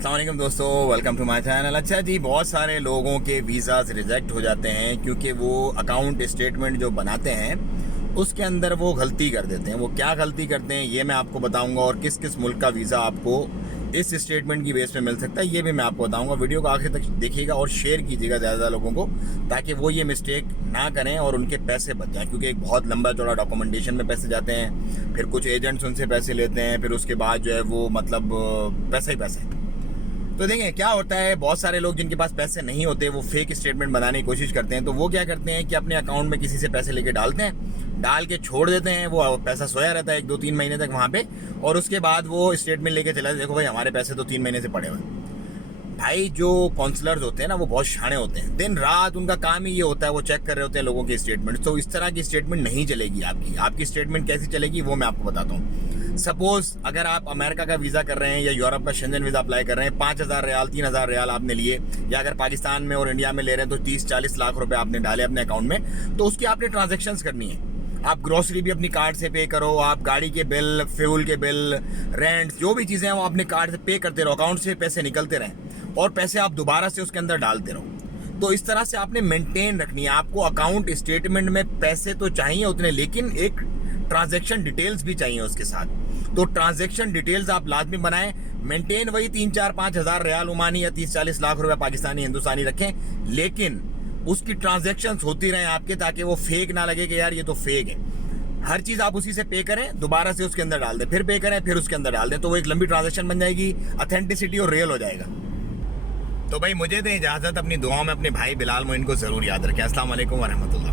अस्सलाम वालेकुम दोस्तों, वेलकम टू माय चैनल। अच्छा जी, बहुत सारे लोगों के वीज़ाज रिजेक्ट हो जाते हैं क्योंकि वो अकाउंट स्टेटमेंट जो बनाते हैं उसके अंदर वो गलती कर देते हैं। वो क्या गलती करते हैं ये मैं आपको बताऊंगा, और किस किस मुल्क का वीज़ा आपको इस स्टेटमेंट की बेस पे मिल सकता है ये भी मैं आपको बताऊंगा। वीडियो को आखिर तक देखिएगा और शेयर कीजिएगा ज़्यादा लोगों को, ताकि वो ये मिस्टेक ना करें और उनके पैसे बच जाएँ। क्योंकि एक बहुत लंबा चौड़ा डॉक्यूमेंटेशन में पैसे जाते हैं, फिर कुछ एजेंट्स उनसे पैसे लेते हैं, फिर उसके बाद जो है वो मतलब पैसे ही पैसे। तो देखें क्या होता है, बहुत सारे लोग जिनके पास पैसे नहीं होते वो फेक स्टेटमेंट बनाने की कोशिश करते हैं। तो वो क्या करते हैं कि अपने अकाउंट में किसी से पैसे लेके डालते हैं, डाल के छोड़ देते हैं। वो पैसा सोया रहता है 1-2-3 महीने तक वहाँ पे, और उसके बाद वो स्टेटमेंट लेके चला, देखो भाई हमारे पैसे तो 3 महीने से पड़े हुए हैं। भाई जो काउंसलर्स होते हैं ना वो बहुत शाणे होते हैं, दिन रात उनका काम ही ये होता है, वो चेक कर रहे होते हैं लोगों की स्टेटमेंट। तो इस तरह की स्टेटमेंट नहीं चलेगी आपकी स्टेटमेंट कैसी चलेगी वो मैं आपको बताता हूँ। सपोज अगर आप अमेरिका का वीज़ा कर रहे हैं या यूरोप का शेंजन वीज़ा अप्लाई कर रहे हैं, 5,000 रियाल 3,000 रियाल आपने लिए, या अगर पाकिस्तान में और इंडिया में ले रहे हैं तो 30-40 लाख रुपए आपने डाले अपने अकाउंट में, तो उसकी आपने ट्रांजेक्शन्स करनी है। आप ग्रोसरी भी अपनी कार्ड से पे करो, आप गाड़ी के बिल, फ्यूल के बिल, रेंट, जो भी चीज़ें हैं वो अपने कार्ड से पे करते रहो, अकाउंट से पैसे निकलते रहें और पैसे आप दोबारा से उसके अंदर डालते रहो। तो इस तरह से आपने मेंटेन रखनी है। आपको अकाउंट स्टेटमेंट में पैसे तो चाहिए उतने, लेकिन एक ट्रांजैक्शन डिटेल्स भी चाहिए उसके साथ। तो ट्रांजैक्शन डिटेल्स आप लाजमी बनाएं, मेंटेन वही 3-4-5 हज़ार रियाल ओमानी या 30-40 लाख रुपए पाकिस्तानी हिंदुस्तानी रखें, लेकिन उसकी ट्रांजैक्शंस होती रहे आपके, ताकि वो फेक ना लगे कि यार ये तो फेक है। हर चीज आप उसी से पे करें, दोबारा से उसके अंदर डाल दें, फिर पे करें, फिर उसके अंदर डाल दें, तो वो एक लंबी ट्रांजैक्शन बन जाएगी, ऑथेंटिसिटी और रियल हो जाएगा। तो भाई मुझे दें इजाजत, अपनी दुआओं में अपने भाई बिलाल मोइन को जरूर याद रखें। अस्सलाम वालेकुम वरहमतुल्लाह।